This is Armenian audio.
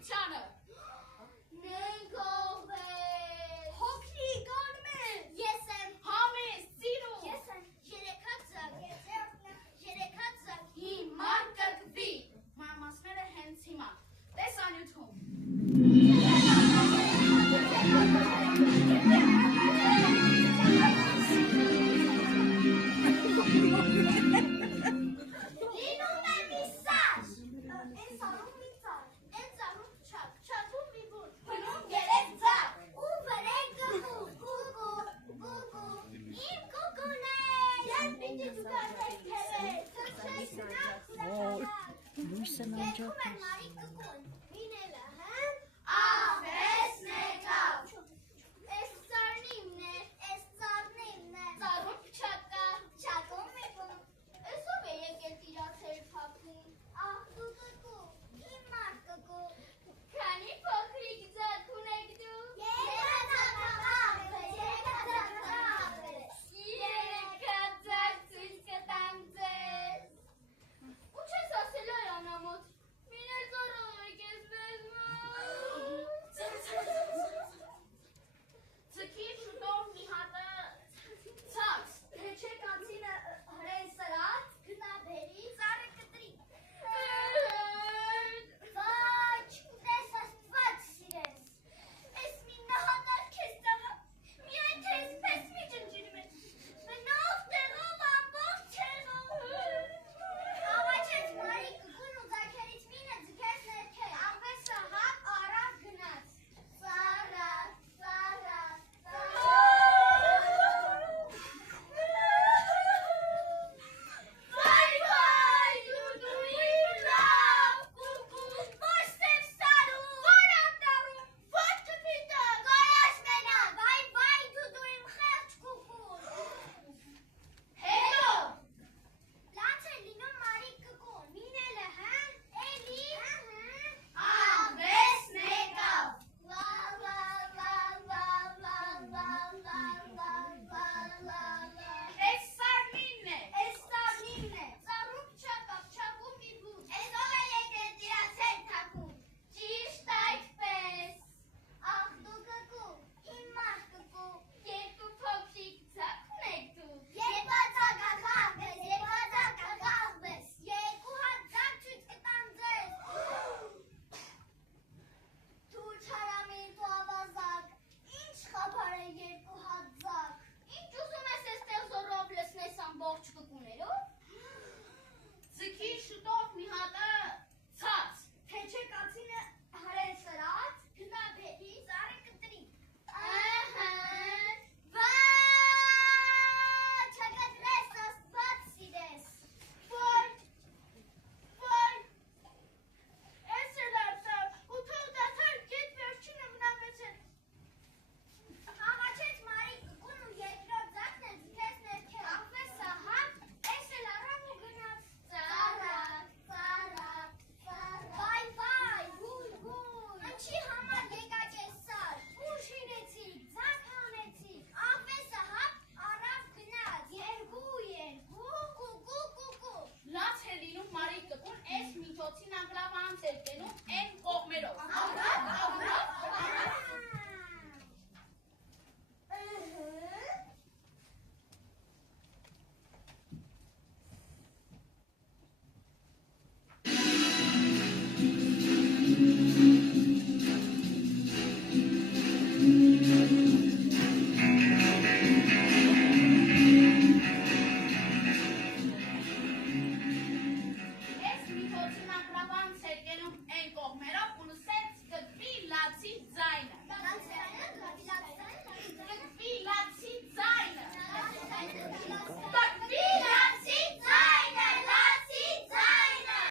Բնակչությանը։ Մենք ով ես։ Հոգնիկ անմես։ Ես եմ։ Համես, սիրուն։ Ես եմ։ Երեքած զակ։ Հիմա կգվի։ Մանրամասները հենց հիմա։ Տեսանյութում։ Լինում է մի սար։ Են սարում մի ծար։ Են ծարում չակ։ Չակում մի բուն։ Հնում գերեք ձակ։ Ու վրեք գգուն։ Գուգու։ Իմ գուգուն է։ Ես պիտի դու գարդեք թևեր։ Թրջես Լույսը Երգում են մարիկ գգուն։ Մինելը, հա։ Ահվես նեկավ։ Էս ծարն իմն է։ Էս ծարն իմն է։ Ծառում փչակա։ Չակում մի բուն։ Էս ով է եկել տիրացել փափում։ Ահ դու կկու։ Իմ մարդ կկու։ Քանի փոքրիկ ձակ ունեք դու։ Երեքաձակ ցույց կտամ ձեզ։ Ու չես ասել այ անամոթ։ Մինել ծառայեք ես մեզ։ Ձգի շուտով մի հատը ցած։ Թե կացինը հրեն սրած, գնա բերի, ծառը կտրի։ Ոչ, ուտես աստված սիրես։ Ես մի նահատար քեզ տղա, միայն թե եսպես մի ջնջինում ես։ Բնով տեղով ամբողջ չեղով։ Աղաչեց մարի կգուն ու ձակերից մինը ձգես ներքեր, աղվեսը հապ առավ գնաց։ Ծառա։ Վայ, դուդուին լավ, կուկու, Ոչ սև սարում, որ անտարում, ոչ կպիտակ, գոյաշ մենակ, վայ, դու իմ խեղճ կուկուն։ հետո, Լաց է լինում մարիկ կկուն, մինելը, հա, էլի, ահվես նեկավ, էս սարմինն է, Էս ծառնիմն է, ծառում չակապ, չակում մի բուն, էս ով է եկել տիրացել թակում, ճիշտ այդպես, աղ դու կկու, իմ մարդ կկու, երկու փոքրիկ ձակ ունեք դու, երկու հատ ձակ ցույց կտամ ձեզ, Դու չարամին դու ավազակ, ինչ խափար է երկու հատ ձակ, ինչ ուզում ես էստեղ զորով լսնես ամբողջ կկուներով, ձգի շուտով մի հատը ցած, թե չէ կացինը հրեն սրած, գնա բերի, ծառը կտրի, վա, չկտրես աստված սիրես, Վայ, էս էլ արդավ, ու թող դաթար գետ վերջինը մնամեցել, Աղաչեց մարի կկուն ու երկրորդ ձակն էլ ձգես ներքեր, աղվեսը հապ, էս էլ առավ ու գնաց, վայ, հույ, ընչի համար եկաք ես սար, ուժ հինեցիք, ձակ հանեցիք, աղվեսը հապ, առավ գնաց, երկու, լաց է լինում մարի կկուն, էս միջոցին անգլավ անց էր տենում են կողմերով, աղրակ,